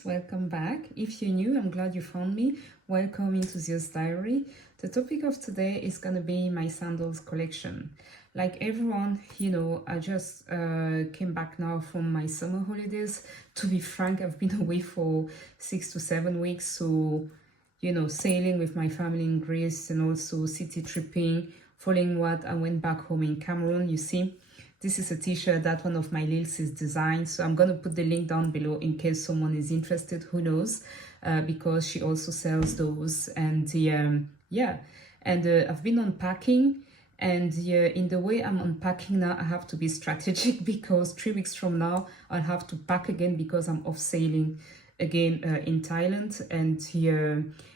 guys, welcome back. If you're new, I'm glad you found me. Welcome into Zio's Diary. The topic of today is gonna be my sandals collection. Like everyone, I just came back now from my summer holidays. To be frank, I've been away for 6 to 7 weeks, so sailing with my family in Greece and also city tripping. Following what I went back home in Cameroon, you see. This is a t-shirt that one of my Lils is designed, so I'm going to put the link down below in case someone is interested, who knows, because she also sells those. And I've been unpacking, and in the way I'm unpacking now, I have to be strategic because 3 weeks from now, I'll have to pack again because I'm off sailing again in Thailand.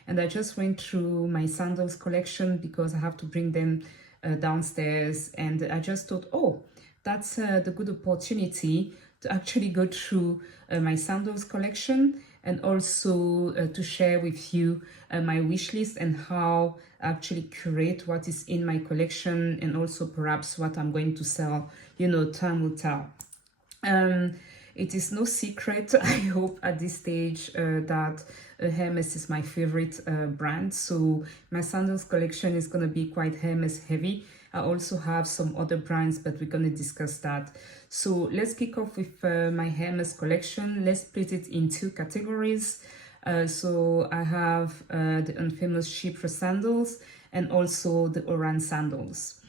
And I just went through my sandals collection because I have to bring them downstairs, and I just thought, oh, that's the good opportunity to actually go through my sandals collection and also to share with you my wish list and how I actually curate what is in my collection, and also perhaps what I'm going to sell. Time will tell. It is no secret, I hope, at this stage that Hermes is my favorite brand. So my sandals collection is going to be quite Hermes heavy. I also have some other brands, but we're going to discuss that. So let's kick off with my Hermes collection. Let's split it in 2 categories. So I have the infamous Chypre sandals and also the Oran sandals.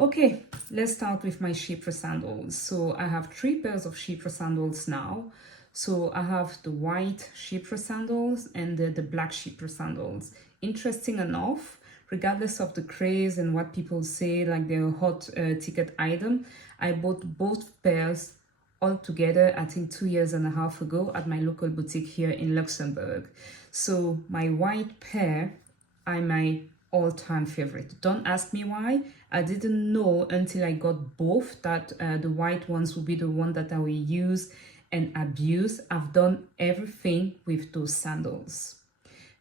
Okay, let's start with my Chypre sandals. So I have 3 pairs of Chypre sandals now. So I have the white Chypre sandals and the black Chypre sandals. Interesting enough, regardless of the craze and what people say, like they're a hot ticket item, I bought both pairs all together, I think 2.5 years ago at my local boutique here in Luxembourg. So my white pair are my all-time favorite. Don't ask me why. I didn't know until I got both that the white ones would be the one that I will use and abuse. I've done everything with those sandals.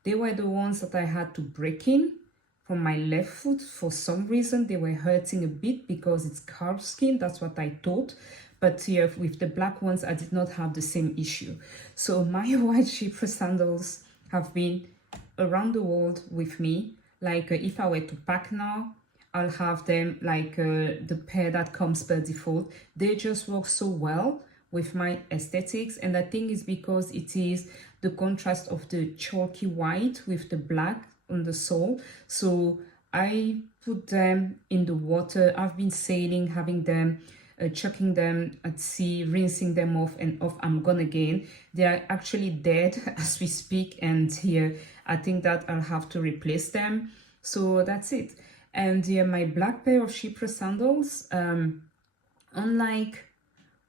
They were the ones that I had to break in from my left foot. For some reason, they were hurting a bit because it's calf skin. That's what I thought. But with the black ones, I did not have the same issue. So my white Chypre sandals have been around the world with me. Like if I were to pack now, I'll have them like the pair that comes per default. They just work so well with my aesthetics, and I think it's because it is the contrast of the chalky white with the black on the sole. So I put them in the water. I've been sailing, having them, chucking them at sea, rinsing them off and off. I'm gone again. They are actually dead as we speak, and here I think that I'll have to replace them. So that's it. And my black pair of Chypre sandals, unlike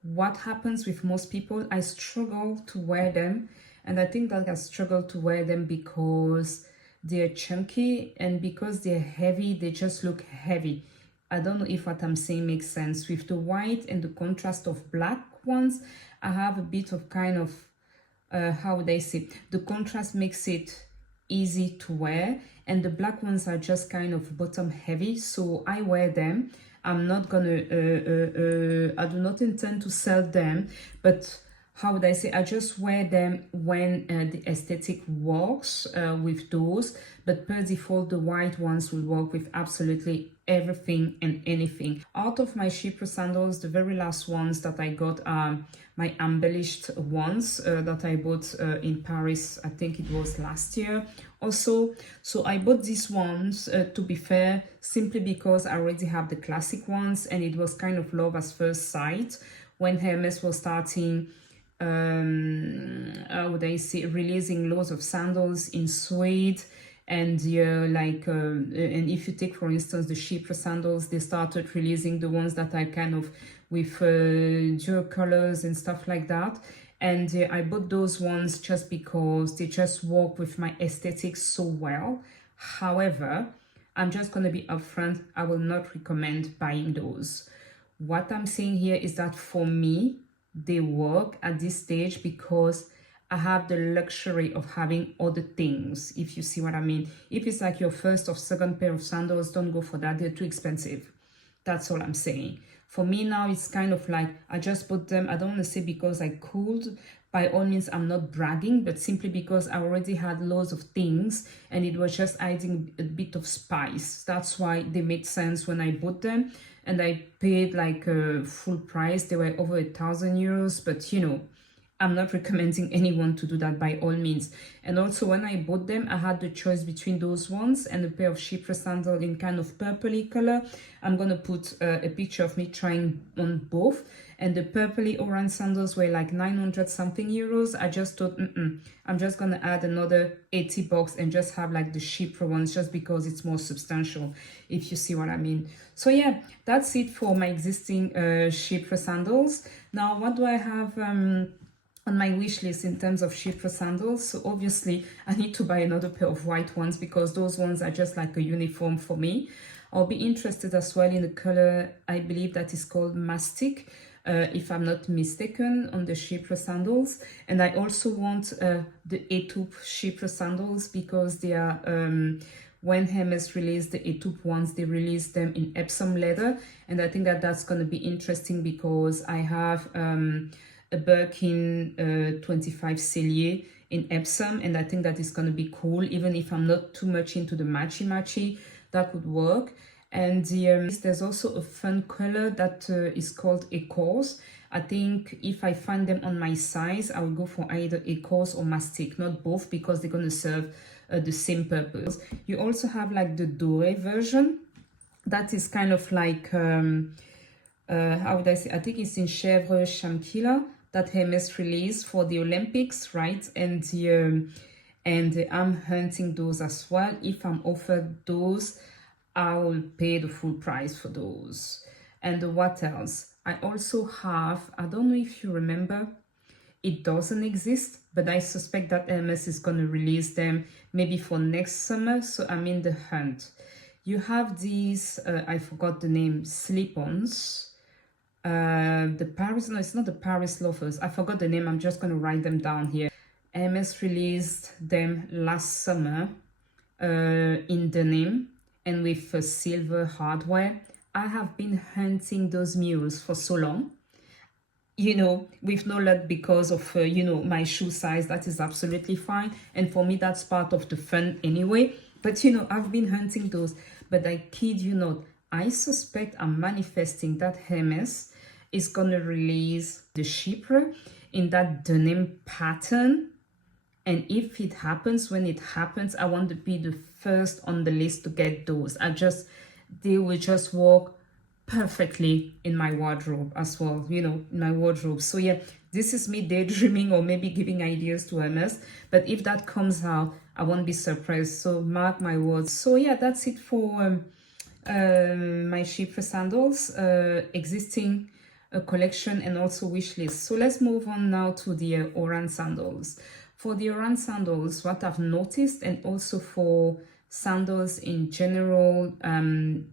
what happens with most people, I struggle to wear them. And I think that I struggle to wear them because they're chunky, and because they're heavy, they just look heavy. I don't know if what I'm saying makes sense. With the white and the contrast of black ones, I have a bit of kind of, how would I say, the contrast makes it easy to wear, and the black ones are just kind of bottom heavy, so I wear them. I'm not gonna I do not intend to sell them, but how would I say, I just wear them when the aesthetic works with those. But per default, the white ones will work with absolutely everything and anything. Out of my Chypre sandals, the very last ones that I got are my embellished ones that I bought in Paris. I think it was last year also. So I bought these ones, to be fair, simply because I already have the classic ones, and it was kind of love at first sight when Hermes was starting how would I say, releasing loads of sandals in suede. And and if you take, for instance, the Chypre sandals, they started releasing the ones that are kind of with dual colors and stuff like that. And I bought those ones just because they just work with my aesthetics so well. However, I'm just going to be upfront, I will not recommend buying those. What I'm saying here is that for me, they work at this stage because I have the luxury of having other things, if you see what I mean. If it's like your first or second pair of sandals, don't go for that. They're too expensive. That's all I'm saying. For me now, it's kind of like I just bought them. I don't want to say because I could, by all means, I'm not bragging, but simply because I already had loads of things and it was just adding a bit of spice. That's why they made sense when I bought them, and I paid like a full price. They were over €1,000, but you know, I'm not recommending anyone to do that by all means. And also when I bought them, I had the choice between those ones and a pair of Chypre sandals in kind of purpley color. I'm gonna put a picture of me trying on both. And the purpley orange sandals were like 900 something euros. I just thought, I'm just gonna add another 80 bucks and just have like the Chypre ones, just because it's more substantial, if you see what I mean. So yeah, that's it for my existing Chypre sandals. Now, what do I have on my wish list in terms of Chypre sandals? So obviously I need to buy another pair of white ones, because those ones are just like a uniform for me. I'll be interested as well in the color, I believe that is called mastic, if I'm not mistaken, on the Chypre sandals. And I also want the Étoupe Chypre sandals, because they are when Hermes released the Étoupe ones, they released them in Epsom leather, and I think that that's going to be interesting, because I have a Birkin 25 Cellier in Epsom, and I think that is going to be cool. Even if I'm not too much into the matchy, that would work. And there's also a fun color that is called Écorce. I think if I find them on my size, I will go for either Écorce or mastic, not both, because they're going to serve the same purpose. You also have like the Doré version. That is kind of like, how would I say, I think it's in Chèvre Chamkila that Hermes released for the Olympics, right? And I'm hunting those as well. If I'm offered those, I will pay the full price for those. And what else? I also have, I don't know if you remember, it doesn't exist, but I suspect that Hermes is going to release them maybe for next summer, so I'm in the hunt. You have these, I forgot the name, slip-ons. The Paris, no, it's not the Paris loafers. I forgot the name. I'm just going to write them down here. Hermes released them last summer in denim and with silver hardware. I have been hunting those mules for so long, you know, with no luck because of, you know, my shoe size. That is absolutely fine. And for me, that's part of the fun anyway. But, you know, I've been hunting those. But I kid you not, I suspect, I'm manifesting that Hermes is going to release the Chypre in that denim pattern. And if it happens, when it happens, I want to be the first on the list to get those. They will just work perfectly in my wardrobe as well, you know, in my wardrobe. So yeah, this is me daydreaming or maybe giving ideas to Hermes. But if that comes out, I won't be surprised. So mark my words. So yeah, that's it for my Chypre sandals, existing collection and also wish list. So let's move on now to the Laurent sandals. For the Laurent sandals, what I've noticed, and also for sandals in general,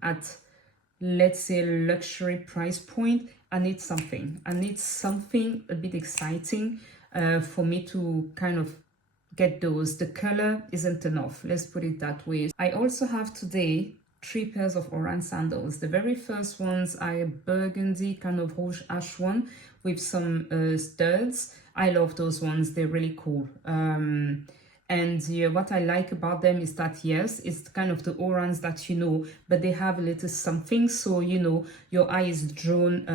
at, let's say, luxury price point, I need something a bit exciting for me to kind of get those. The color isn't enough, let's put it that way. I also have today 3 pairs of Laurent sandals. The very first ones are a burgundy kind of rouge ash one with some studs. I love those ones, they're really cool. And yeah, what I like about them is that, yes, it's kind of the Laurents that you know, but they have a little something, so you know, your eye is drawn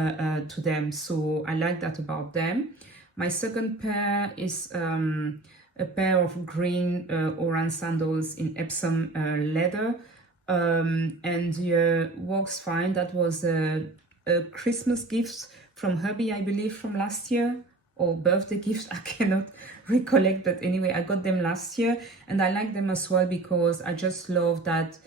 to them. So I like that about them. My second pair is a pair of green Laurent sandals in Epsom leather. And works fine. That was a Christmas gift from hubby, I believe, from last year, or birthday gift, I cannot recollect, but anyway, I got them last year, and I like them as well because I just love that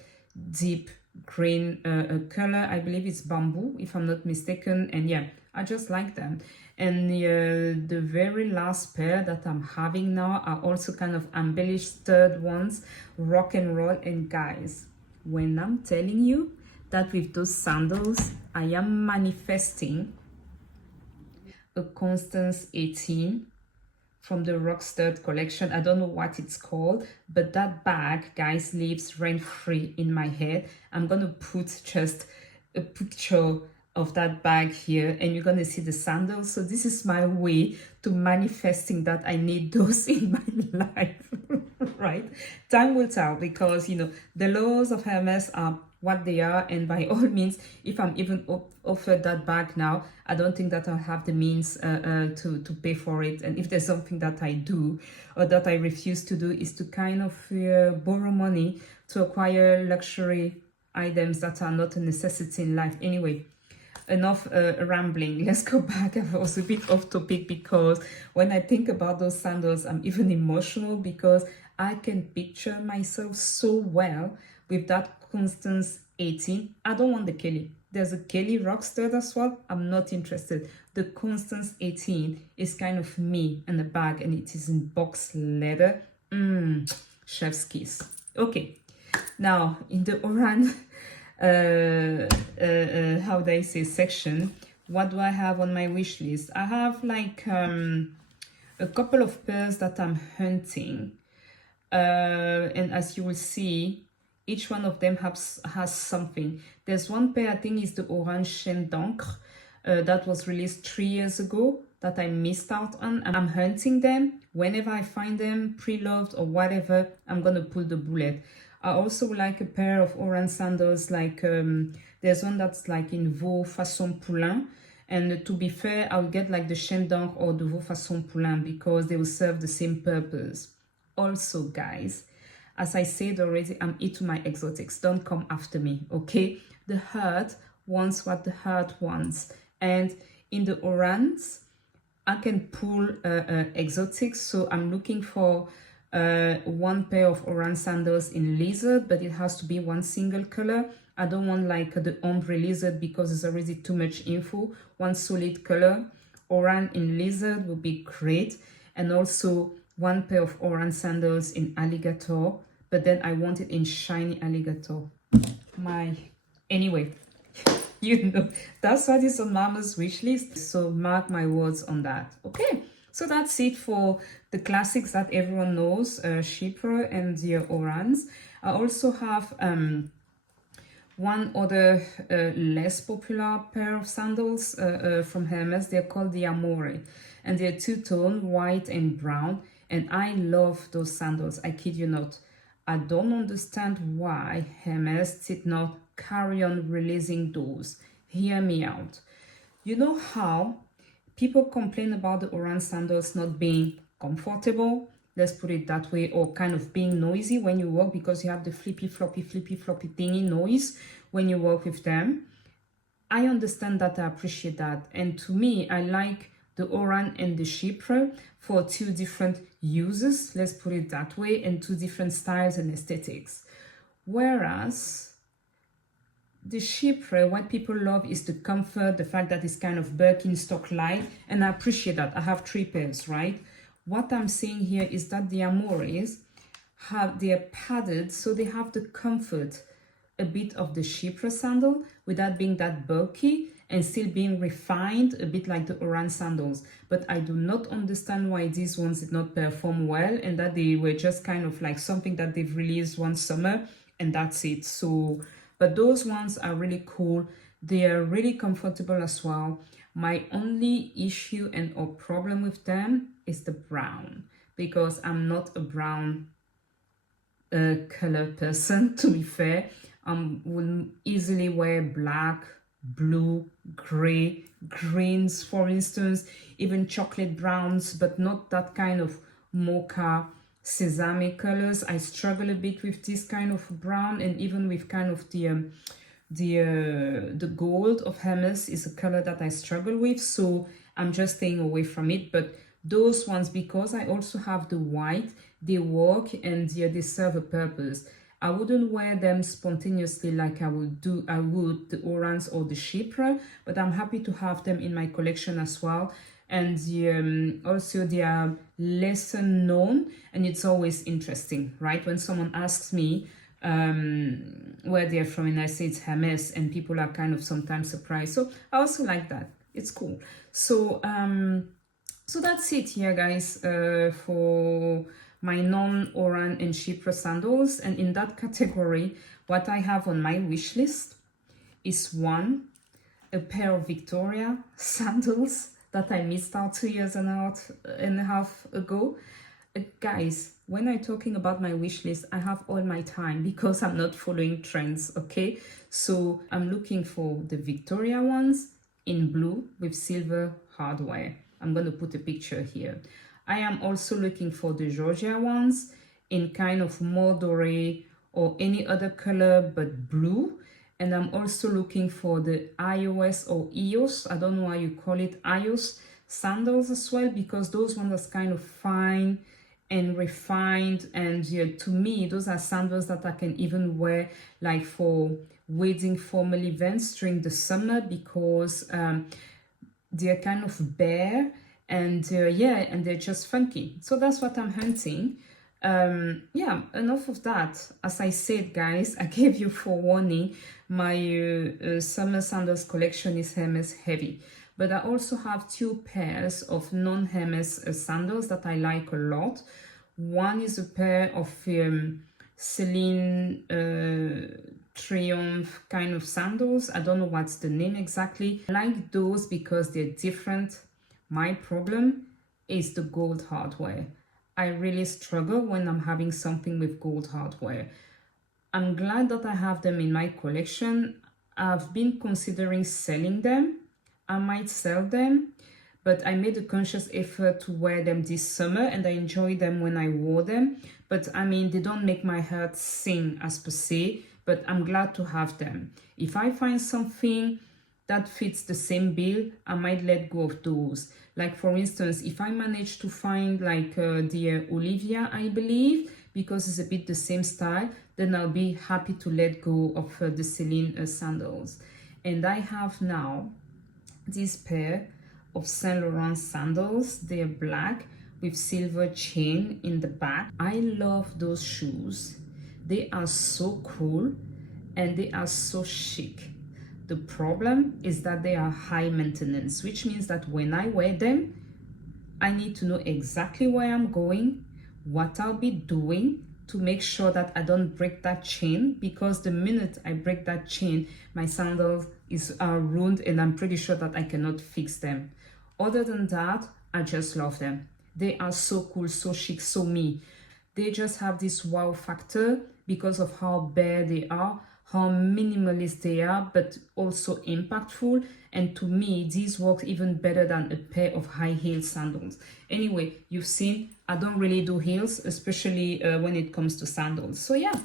deep green color. I believe it's bamboo, if I'm not mistaken, and yeah, I just like them. And the very last pair that I'm having now are also kind of embellished stud ones, rock and roll. And guys, when I'm telling you that with those sandals, I am manifesting a Constance 18 from the Rockstud collection. I don't know what it's called, but that bag, guys, lives rent-free in my head. I'm gonna put just a picture of that bag here, and you're gonna see the sandals. So this is my way to manifesting that I need those in my life. Right? Time will tell, because you know the laws of Hermes are what they are, and by all means, if I'm even offered that bag now, I don't think that I'll have the means to pay for it. And if there's something that I do or that I refuse to do, is to kind of borrow money to acquire luxury items that are not a necessity in life. Anyway, enough rambling. Let's go back. I was a bit off topic, because when I think about those sandals, I'm even emotional, because I can picture myself so well with that Constance 18. I don't want the Kelly. There's a Kelly Rockstar as well. I'm not interested. The Constance 18 is kind of me in a bag, and it is in box leather. Chef's kiss. Okay, now in the Oran how do I say section, what do I have on my wish list? I have like a couple of pairs that I'm hunting, and as you will see, each one of them has something. There's one pair, I think is the Orange Chaîne d'Ancre, that was released 3 years ago, that I missed out on, and I'm hunting them. Whenever I find them pre-loved or whatever, I'm gonna pull the bullet. I also like a pair of Oran sandals, like there's one that's like in Veau Façon Poulain, and to be fair, I'll get like the Chaîne d'Ancre or the Veau Façon Poulain, because they will serve the same purpose. Also, guys, as I said already, I'm into my exotics. Don't come after me, okay? The heart wants what the heart wants. And in the Orans, I can pull exotics. So I'm looking for one pair of Oran sandals in lizard, but it has to be one single color. I don't want like the ombre lizard, because it's already too much info. One solid color. Oran in lizard would be great. And also one pair of Oran sandals in alligator, but then I want it in shiny alligator. Anyway, you know, that's what is on Mama's wish list. So mark my words on that. Okay, so that's it for the classics that everyone knows, Chypre and the Orans. I also have one other less popular pair of sandals from Hermes. They're called the Amore, and they're two-tone, white and brown. And I love those sandals, I kid you not. I don't understand why Hermes did not carry on releasing those. Hear me out. You know how people complain about the Oran sandals not being comfortable, let's put it that way, or kind of being noisy when you walk, because you have the flippy floppy thingy noise when you walk with them. I understand that, I appreciate that. And to me, I like the Oran and the Chypre for two different uses, let's put it that way, and two different styles and aesthetics. Whereas the Chypre, what people love is the comfort, the fact that it's kind of Birkenstock light, and I appreciate that. I have 3 pairs, right? What I'm saying here is that the Amores they're padded, so they have the comfort a bit of the Chypre sandal without being that bulky, and still being refined, a bit like the Oran sandals. But I do not understand why these ones did not perform well, and that they were just kind of like something that they've released one summer and that's it. So, but those ones are really cool. They are really comfortable as well. My only issue and or problem with them is the brown, because I'm not a brown color person, to be fair. Will easily wear black, blue, gray, greens, for instance, even chocolate browns, but not that kind of mocha sesame colors. I struggle a bit with this kind of brown, and even with kind of the gold of Hermes is a color that I struggle with, so I'm just staying away from it. But those ones, because I also have the white, they work and they serve a purpose. I wouldn't wear them spontaneously like I would the Orans or the Chypre, but I'm happy to have them in my collection as well. And also they are lesser known, and it's always interesting, right? When someone asks me where they're from and I say it's Hermes, and people are kind of sometimes surprised. So I also like that. It's cool. So so that's it here, guys, for my non-Oran and Chypre sandals. And in that category, what I have on my wish list is 1, a pair of Victoria sandals that I missed out 2 years and a half ago. Guys, when I'm talking about my wish list, I have all my time because I'm not following trends, okay? So I'm looking for the Victoria ones in blue with silver hardware. I'm going to put a picture here. I am also looking for the Georgia ones in kind of more doré or any other color but blue. And I'm also looking for the iOS or EOS, I don't know why you call it iOS sandals as well, because those ones are kind of fine and refined, and yeah, to me those are sandals that I can even wear like for wedding formal events during the summer, because they're kind of bare and yeah, and they're just funky. So that's what I'm hunting. Yeah, enough of that. As I said, guys, I gave you forewarning, my summer sandals collection is Hermes heavy, but I also have 2 pairs of non-Hermes sandals that I like a lot. One is a pair of Celine Triumph kind of sandals. I don't know what's the name exactly. I like those because they're different. My problem is the gold hardware. I really struggle when I'm having something with gold hardware. I'm glad that I have them in my collection. I've been considering selling them. I might sell them, but I made a conscious effort to wear them this summer and I enjoyed them when I wore them. But I mean, they don't make my heart sing as per se, but I'm glad to have them. If I find something that fits the same bill, I might let go of those. Like for instance, if I manage to find like the Olivia, I believe, because it's a bit the same style, then I'll be happy to let go of the Celine sandals. And I have now this pair of Saint Laurent sandals. They're black with silver chain in the back. I love those shoes. They are so cool and they are so chic. The problem is that they are high maintenance, which means that when I wear them, I need to know exactly where I'm going, what I'll be doing to make sure that I don't break that chain, because the minute I break that chain, my sandals are ruined and I'm pretty sure that I cannot fix them. Other than that, I just love them. They are so cool, so chic, so me. They just have this wow factor because of how bare they are, how minimalist they are, but also impactful. And to me, these work even better than a pair of high heel sandals. Anyway, you've seen I don't really do heels, especially when it comes to sandals. So yeah,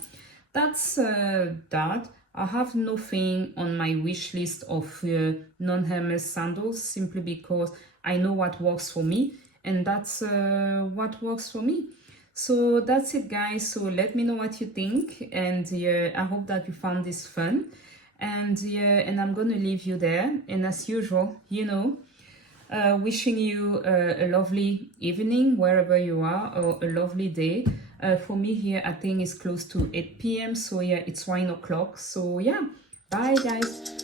that's that. I have nothing on my wish list of non-Hermes sandals, simply because I know what works for me, and that's what works for me. So that's it, guys. So let me know what you think, and I hope that you found this fun. And and I'm gonna leave you there. And as usual, wishing you a lovely evening wherever you are, or a lovely day. For me here, I think it's close to 8 p.m. So yeah, it's 1 o'clock. So yeah, bye guys.